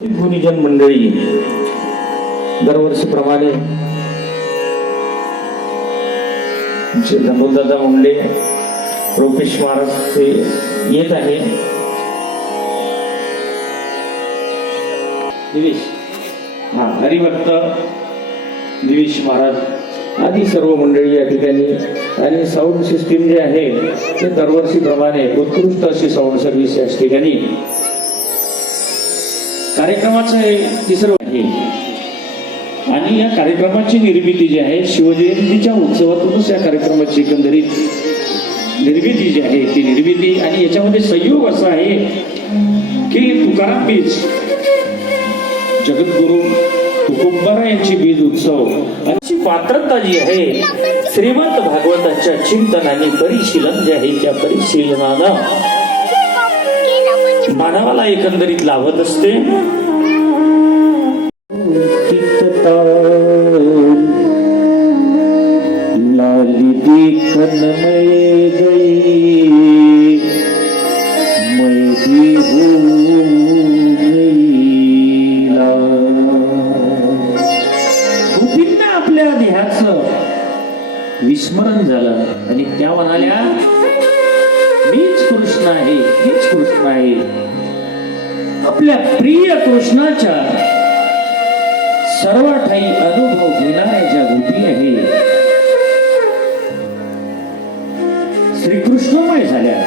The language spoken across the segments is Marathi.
गुणीजन मंडळी दरवर्षीप्रमाणे दादा मुंडे रुपेश महाराज ते येत आहे. हरिभक्त दिवेश महाराज आदी सर्व मंडळी या ठिकाणी आणि साऊंड सिस्टीम जे आहे ते दरवर्षीप्रमाणे उत्कृष्ट अशी साऊंड सर्व्हिस या ठिकाणी कार्यक्रमाचं तिसरं आहे. आणि या कार्यक्रमाची निर्मिती जी आहे शिवजयंतीच्या उत्सवातूनच या कार्यक्रमाची एकंदरीत निर्मिती जी आहे ती निर्मिती आणि याच्यामध्ये संयोग असा आहे की तुकाराम बीज जगद्गुरु तुकोबरा यांची बीज उत्सव आणि पात्रता जी आहे श्रीमंत भागवताच्या चिंतन आणि परिशीलन जे आहे त्या परिशीलनानं मानवाला एकंदरीत लाभत असते. लाली देखन में गई मैं भी हो गोपींना आपल्या देहाचं विस्मरण झालं आणि त्या म्हणाल्या मीच कृष्ण आहे, मीच कृष्ण आहे. आपल्या प्रिय कृष्णाच्या सर्व ठाई अनुभव घेणाऱ्या ज्या गोपी आहे श्रीकृष्णमय झाल्या,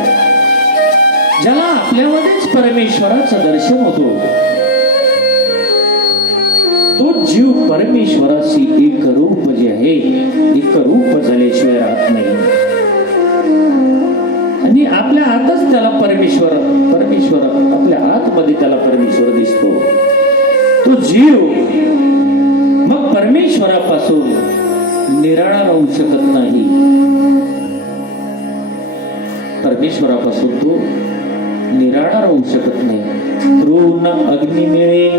ज्याला आपल्यामध्येच परमेश्वराचं दर्शन होतो, तो जीव परमेश्वराशी एक रूप जे आहे एक रूप झाल्याशिवाय राहत नाही. आणि आपल्या आतच त्याला परमेश्वर आपल्या आतमध्ये त्याला परमेश्वर दिसतो. तो जीव मग परमेश्वरापासून निराळा राहू शकत नाही. परमेश्वरापासून तो निराळा राहू शकत नाही. ऋण अग्नी मिळे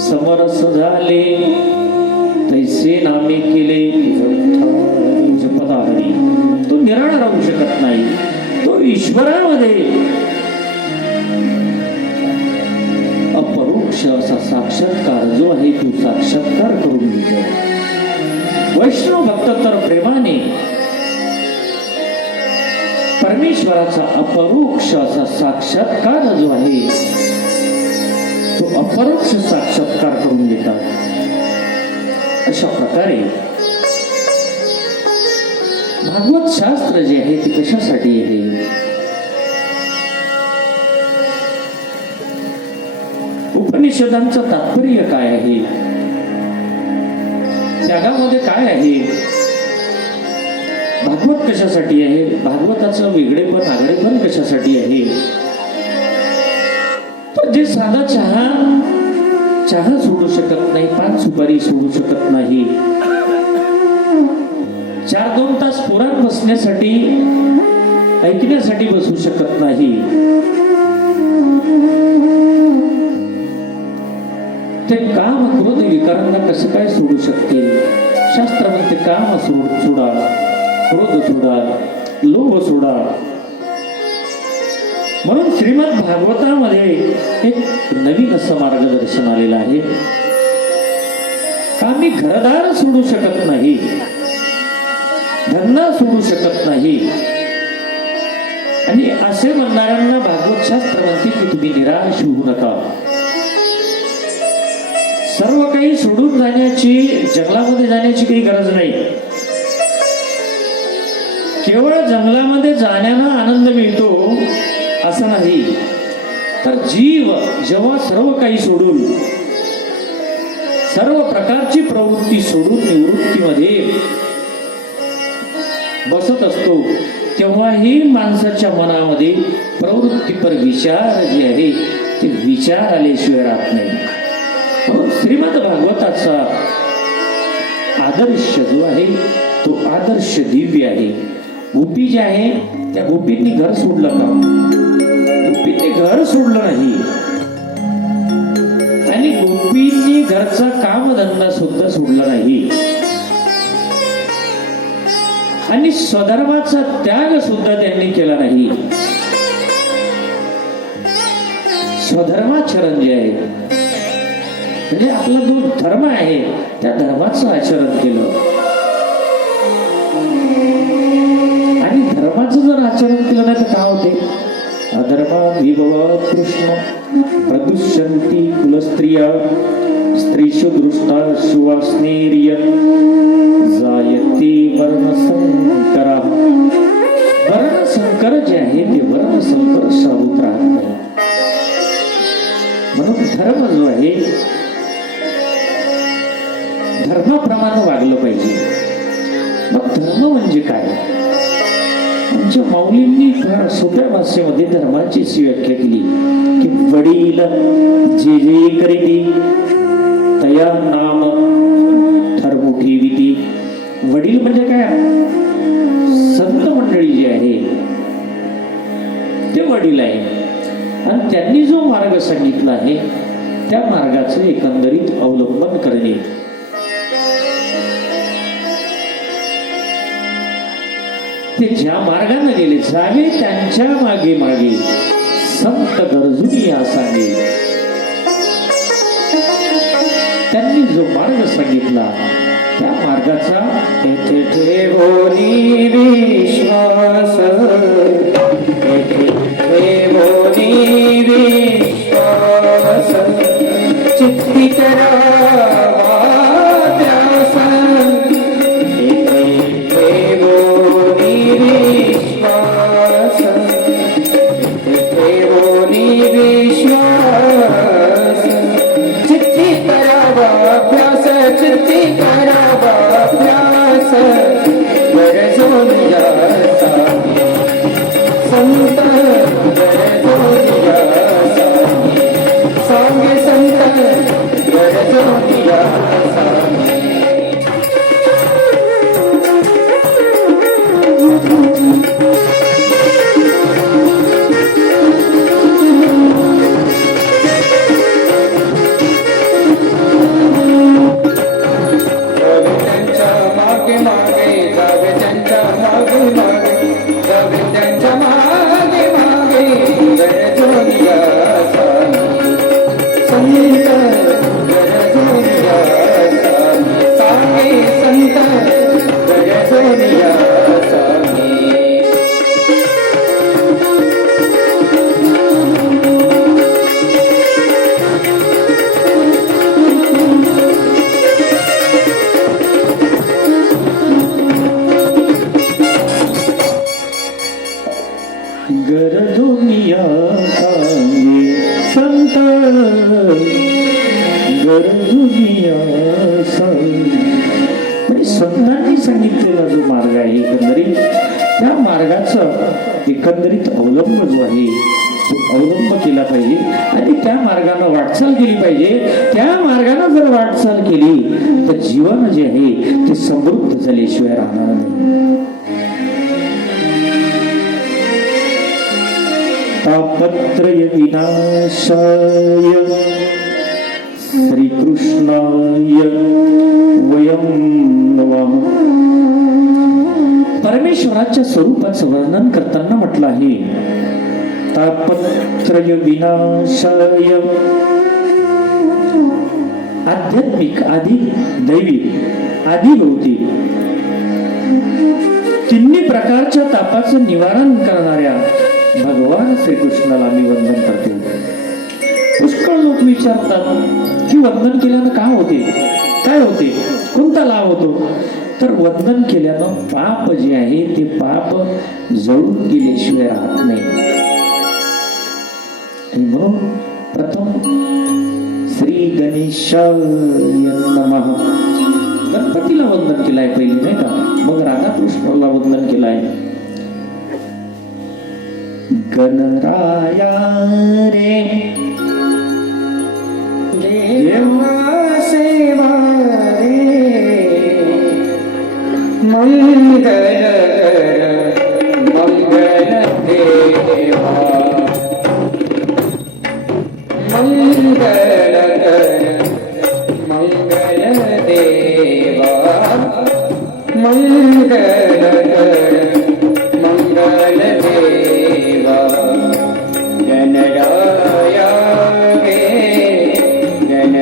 समरस झाले तैसे नामे केले जपदा हरी. तो निराळा राहू शकत नाही. तो ईश्वरामध्ये अपरोक्ष असा साक्षात्कार जो आहे तो साक्षात्कार करून घेतो. वैष्णव भक्त तर प्रेमाने परमेश्वराचा अपरोक्ष असा साक्षात्कार जो आहे तो अपरोक्ष साक्षात्कार करून घेतात. अशा प्रकारे भागवत शास्त्र जे आहे ते कशासाठी आहे? उपनिषदांचं तात्पर्य काय आहे? त्यागामध्ये काय आहे? भागवत कशासाठी आहे? भागवताचं वेगळेपण आगळेपण कशासाठी आहे? तर जे साधा चहा सोडू शकत नाही, पान सुपारी सोडू शकत नाही, 4-2 तास पुराण बसण्यासाठी ऐकण्यासाठी बसू शकत नाही, ते काम क्रोध विकारांना कसं काय सोडू शकतील? शास्त्र म्हणते काम सोडा, क्रोध सोडा, लोभ सोडा. म्हणून श्रीमद भागवतामध्ये एक नवीन असं मार्गदर्शन आलेलं आहे. का मी घरदार सोडू शकत नाही, धंदा सोडू शकत नाही, आणि असे म्हणणाऱ्यांना भागवत शास्त्र म्हणते की तुम्ही निराश होऊ नका. सर्व काही सोडून जाण्याची, जंगलामध्ये जाण्याची काही गरज नाही. केवळ जंगलामध्ये जाण्याला आनंद मिळतो असं नाही, तर जीव जेव्हा सर्व काही सोडून, सर्व प्रकारची प्रवृत्ती सोडून निवृत्तीमध्ये बसत असतो तेव्हाही माणसाच्या मनामध्ये प्रवृत्तीपर विचार जे आहे ते विचार आल्याशिवाय राहत नाही. श्रीमद भागवताचा आदर्श जो आहे तो आदर्श दिव्य आहे. गोपी जे आहे त्या गोपींनी घर सोडलं का? गोपींनी घर सोडलं नाही. आणि गोपींनी घरचा कामधंदा सुद्धा सोडला नाही. आणि स्वधर्माचा त्याग सुद्धा त्यांनी केला नाही. स्वधर्माचरण जे आहे म्हणजे आपला जो धर्म आहे त्या धर्माचं आचरण केलं. आणि धर्माचं जर आचरण केलं नाही तर काय होते? अधर्मा विभव कृष्ण प्रदुष्यंती कुलस्त्रिया स्त्रीषु दृष्टा सुवासनेरिय जायते वर्णसंकरा. वर्णसंकर जे आहे ते वर्णसंकर सावूत राहत नाही. म्हणून धर्म जो आहे धर्माप्रमाणे वागलं पाहिजे. मग धर्म म्हणजे काय? आमच्या माऊलींनी फार सोप्या भाषेमध्ये धर्माची अशी व्याख्या केली की वडील जे जे करीती तया नाम धर्म ठेविती. वडील म्हणजे काय? संत मंडळी जी आहे ते वडील आहे. आणि त्यांनी जो मार्ग सांगितला आहे त्या मार्गाचं एकंदरीत अवलंबन करणे. ते ज्या मार्गाने गेले जावे त्यांच्या मागे मागे संत गरजुनी या सांगे. त्यांनी जो मार्ग सांगितला त्या मार्गाचा येथे ठेवोनी विश्वास, येथे ठेवोनी विश्वास, चित्ती करावा ध्यास, येथे ठेवोनी विश्वास, येथे ठेवोनी विश्वास, चित्ती करावा अभ्यास, चित्ती करावा अभ्यास, गरजून याचा संत, गरजून याचा सांगे संत, गरजून याचा. संतांनी सांगितलेला जो मार्ग आहे एकंदरीत त्या मार्गाचं एकंदरीत अवलंब जो आहे तो अवलंब केला पाहिजे आणि त्या मार्गाने वाटचाल केली पाहिजे. त्या मार्गाने जर वाटचाल केली तर जीवन जे आहे ते समृद्ध झाल्याशिवाय राहणार नाही. तापत्रय विनाशाय श्रीकृष्णाय वयं नमः. परमेश्वराच्या स्वरूपाचं वर्णन करताना म्हटलं आहे तापत्रय विनाशाय. आध्यात्मिक आधी दैविक आधी भौतिक तिन्ही प्रकारच्या तापाचं निवारण करणाऱ्या भगवान श्रीकृष्णाला मी वंदन करते. पुष्कळ लोक विचारतात की वंदन केल्यानं काय होते, काय होते, कोणता लाभ होतो? तर वंदन केल्यानं पाप जे आहे ते पाप जळून गेल्याशिवाय राहत नाही. आणि म्हणून प्रथम श्री गणेशाय नमः गणपतीला वंदन केलाय पहिली, नाही का? मग राधाकृष्णाला वंदन केलाय. गणराया रे देवा सेवा रे मंगल मंगल देवा मंगल मंगल देवा मंगल मंगल देवा. गणराया गे गण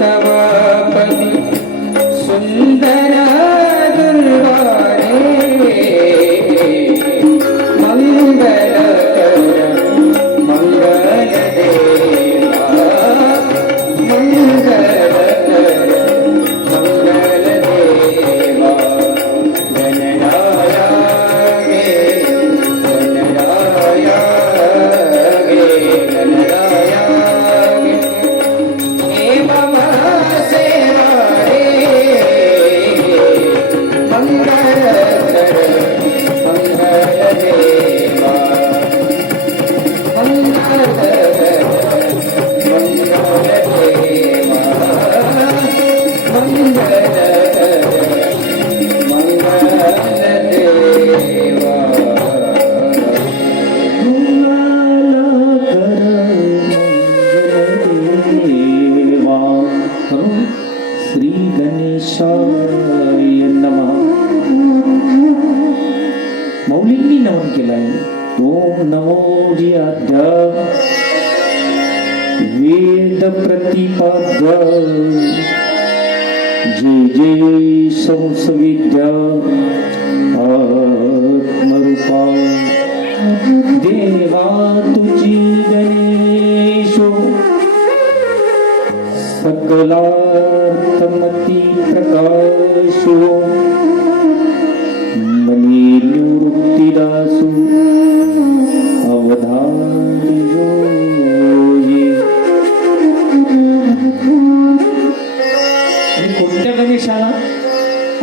तव पदी सुंदर दुर्वारे मंगल कर मंगल देवा मंगल कर मंगल देवा गणराया गे गणराया गे गणराया गे हे बाबा सेवा रे मंगल कर मंगल देवा मंगल कर मंगल देवा मंगल कर मंगल देवा श्री गणेशाय नमः. मौलींनी नमन केलाय. ओम नमो जियाद्य वेद प्रतिपाद्य जय जय संसविद्य आत्मरूपा देवा तुझी गणेशो सकलार्थमती प्रकाशो मनी निवृत्तिदासु अवधारियो आणि कोणत्या गणेशाला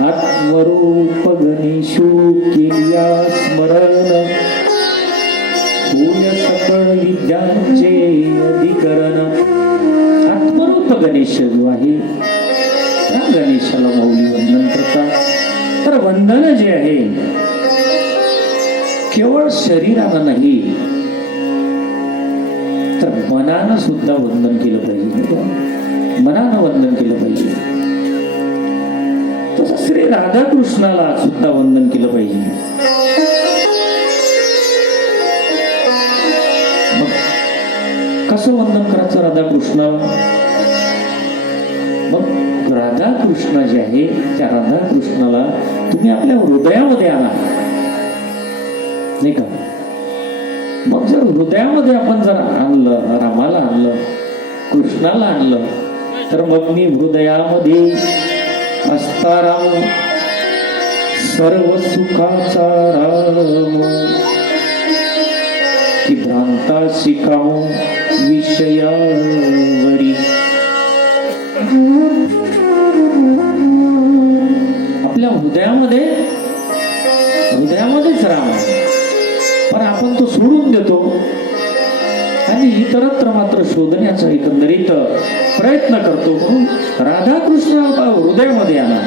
आत्मरूप गणेशो केल्या स्मरण होय सकळ विद्यांचे अधिकरण. आत्मरूप गणेश जो आहे त्या गणेशाला मौली वंदन करतात. तर वंदन जे आहे केवळ शरीरानं नाही तर मनानं सुद्धा वंदन केलं पाहिजे. मनानं वंदन केलं पाहिजे. तसं श्री राधाकृष्णाला सुद्धा वंदन केलं पाहिजे. मग कसं वंदन करायचं राधाकृष्णाला? मग राधाकृष्ण जे आहे त्या राधाकृष्णाला तुम्ही आपल्या हृदयामध्ये आणा, नाही का? मग जर हृदयामध्ये आपण जर आणलं, रामाला आणलं, कृष्णाला आणलं, तर मग मी हृदयामध्ये असता राम सर्व सुखाचा राम की भ्रांता शिकावू विषयावरी. आपल्या हृदयामध्येच राम आहे, पण आपण तो सोडून देतो आणि इतरत्र मात्र शोधण्याचा एकंदरीत प्रयत्न करतो. म्हणून राधाकृष्ण हृदयामध्ये आणा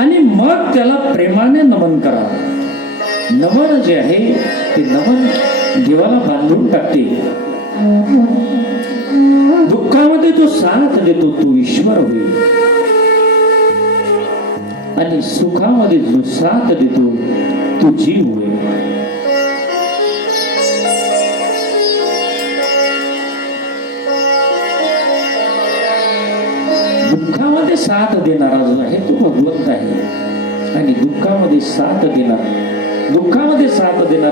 आणि मग त्याला प्रेमाने नमन करा. नमन जे आहे ते नमन देवाला बांधून टाकते. दुःखामध्ये जो साथ देतो तो ईश्वर होईल आणि सुखामध्ये जो साथ देतो तो जीव होईल. दुःखामध्ये साथ देणारा जो आहे तो भगवंत आहे आणि दुःखामध्ये साथ देणारा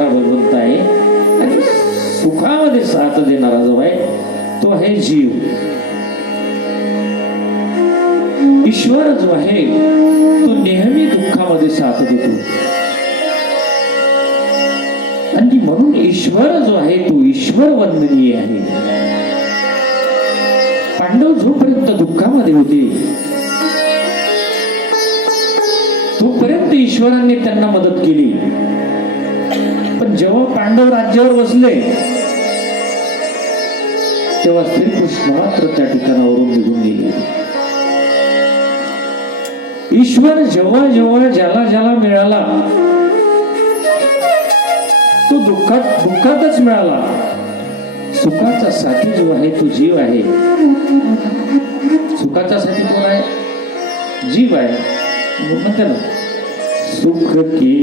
भगवंत आहे आणि सुखामध्ये साथ देणारा जो आहे तो आहे जीव. ईश्वर जो आहे तो नेहमी दुःखामध्ये साथ देतो आणि म्हणून ईश्वर जो आहे तो ईश्वर वंदनीय आहे. पांडव जोपर्यंत दुःखामध्ये होते तोपर्यंत ईश्वरांनी त्यांना मदत केली, पण जेव्हा पांडव राज्यावर बसले तेव्हा श्रीकृष्ण मात्र त्या ठिकाणावरून निघून गेले. ईश्वर जेव्हा जेव्हा ज्याला ज्याला मिळाला तो दुःखातच मिळाला. सुखाचा साथी जो आहे तो जीव आहे. सुखाचा साथी कोण आहे? जीव आहे. म्हणते ना सुख की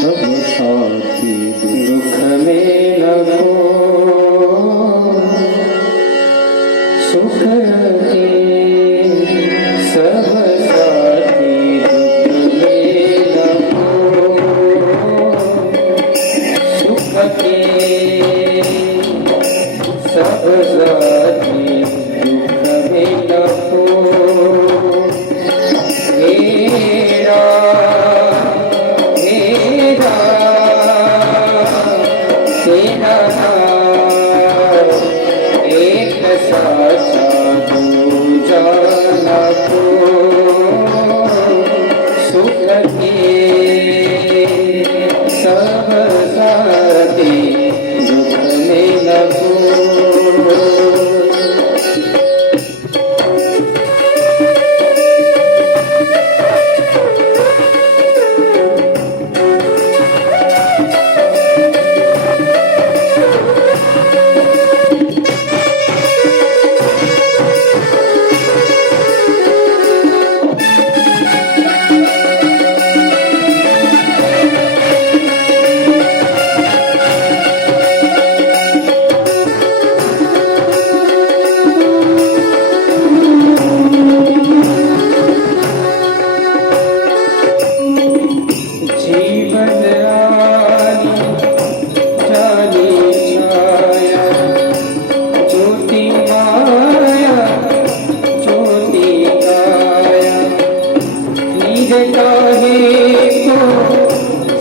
सब साथी दुख में रहा एक साचा दूजा नको सुख के सब साथी दुख में नको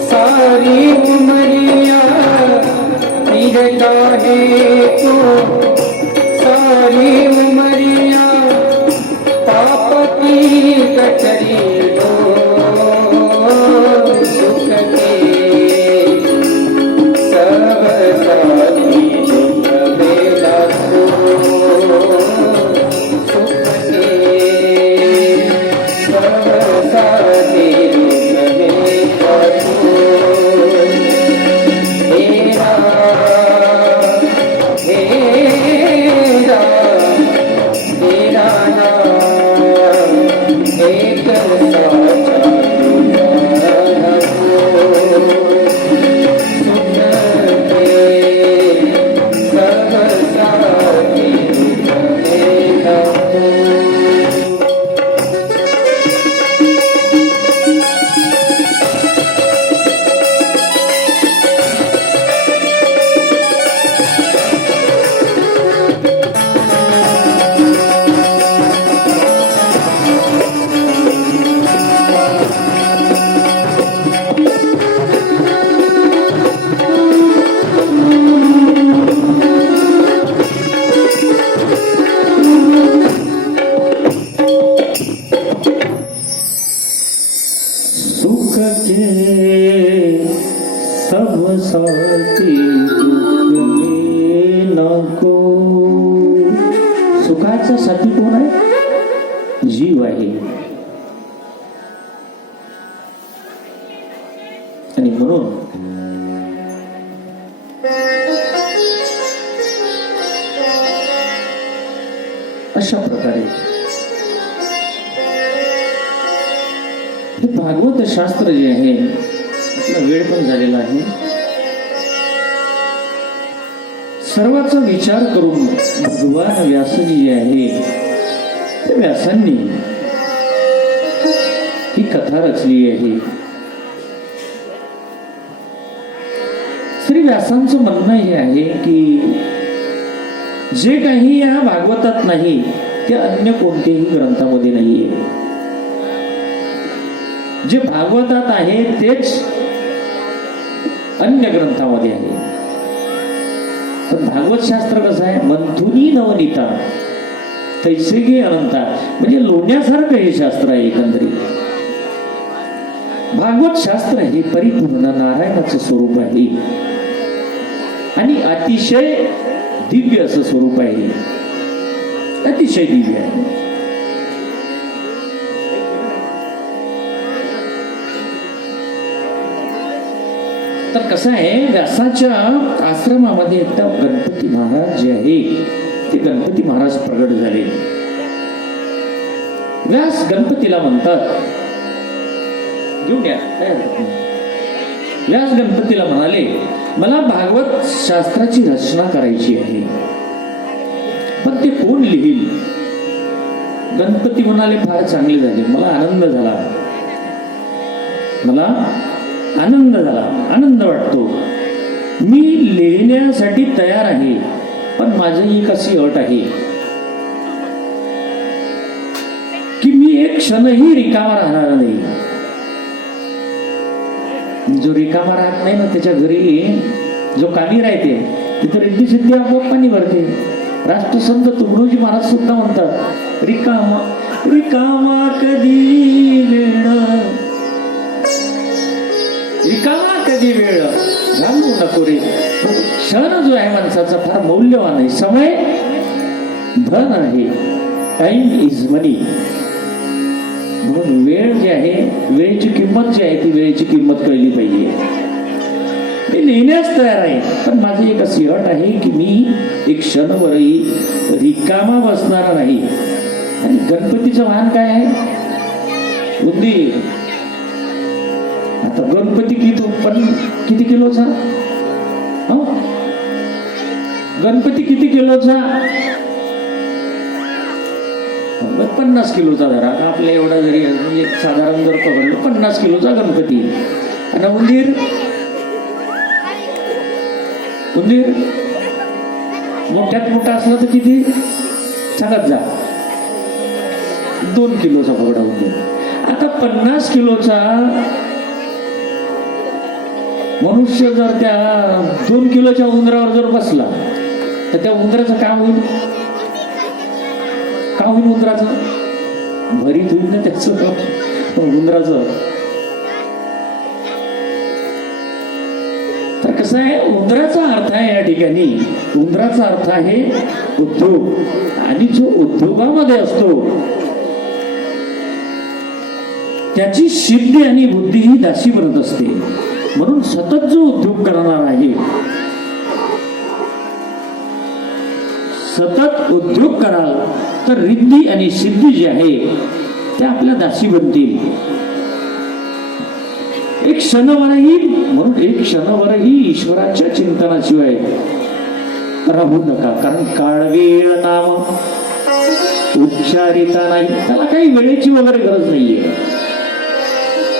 सारी उमरिया फिरता है तो सारी उमरिया पाप की कटरी दो सुख के सब साथी दुख में रखो सुख के सब साथी दुख में रखो सुख के सब साथी दुख में नको. सुखाचा साथी कोण आहे? जीव आहे. आणि म्हणून अशा प्रकारे हे भागवत शास्त्र जे आहे, आपला वेळ पण झालेला आहे, सर्वाचा विचार करून भगवान व्यासजी जे आहे त्या व्यासांनी ही कथा रचली आहे. श्री व्यासांचं म्हणणं हे आहे की जे काही या भागवतात नाही ते अन्य कोणत्याही ग्रंथामध्ये नाहीये. जे भागवतात आहे तेच अन्य ग्रंथामध्ये आहे. पण भागवत शास्त्र कसं आहे? मंथुनी नवनीता तैसे गे अनंता, म्हणजे लोण्यासारखं हे शास्त्र आहे. एकंदरीत भागवत शास्त्र हे परिपूर्ण नारायणाचं स्वरूप आहे आणि अतिशय दिव्य असं स्वरूप आहे. अतिशय दिव्य आहे. तर कसं आहे, व्यासाच्या आश्रमामध्ये एकदा गणपती महाराज जे आहे ते गणपती महाराज प्रगट झाले. व्यास गणपतीला म्हणतात, घेऊन या. व्यास गणपतीला म्हणाले, मला भागवत शास्त्राची रचना करायची आहे, पण ते कोण लिहिल? गणपती म्हणाले, फार चांगले झाले, मला आनंद झाला, मला आनंद झाला, आनंद वाटतो. मी लिहिण्यासाठी तयार आहे, पण माझी एक अशी अट आहे की मी एक क्षणही रिकामा राहणार नाही. जो रिकामा राहत नाही ना, त्याच्या घरी जो कानी राहते तिथं रिद्धी सिद्धी आपोआप पाणी भरते. राष्ट्रसंत तुकडोजी महाराज सुद्धा म्हणतात, रिकामा रिकामा कधी वेळ, रिकामा कधी वेळ घालवू नको रे. क्षण जो आहे माणसाचा फार मौल्यवान आहे. समय धन आहे, टाइम इज मनी. म्हणून वेळ जी आहे, वेळेची किंमत जी आहे ती वेळेची किंमत कळली पाहिजे. मी लिहिण्यास तयार आहे, पण माझी एक अशी अट आहे की मी एक क्षणभरही रिकामा बसणार नाही. आणि गणपतीचं वाहन काय आहे? उंदीर. आता गणपती किती किलोचा? हो, गणपती किती किलोचा? 50 किलोचा धरा. आपल्या एवढा जरी एक साधारण जर पकडलं 50 किलोचा गणपती. आणि उंदीर मोठ्यात मोठा असला तर किती? सांगत जा. 2 किलोचा पकडा उंदीर. आता 50 किलोचा मनुष्य जर त्या 2 किलोच्या उंदरावर जर बसला तर त्या उंदराचं काम होईल? का होईल उंदराचं? भरीत होईल ना त्याचं उंदराचं. तर कसं आहे, उंदराचा अर्थ आहे या ठिकाणी, उंदराचा अर्थ आहे उद्योग. आणि जो उद्योगामध्ये असतो त्याची सिद्धी आणि बुद्धी ही दासी बनत असते. म्हणून सतत जो उद्योग करणार आहे, सतत उद्योग कराल तर रिद्धी आणि सिद्धी जी आहे त्या आपल्या दासी बनतील. एक क्षणभरही, म्हणून एक क्षणभरही ईश्वराच्या चिंतनाशिवाय राहू नका. कारण काळवेळ नाम उच्चारिता नाही, त्याला काही वेळेची वगैरे गरज नाहीये.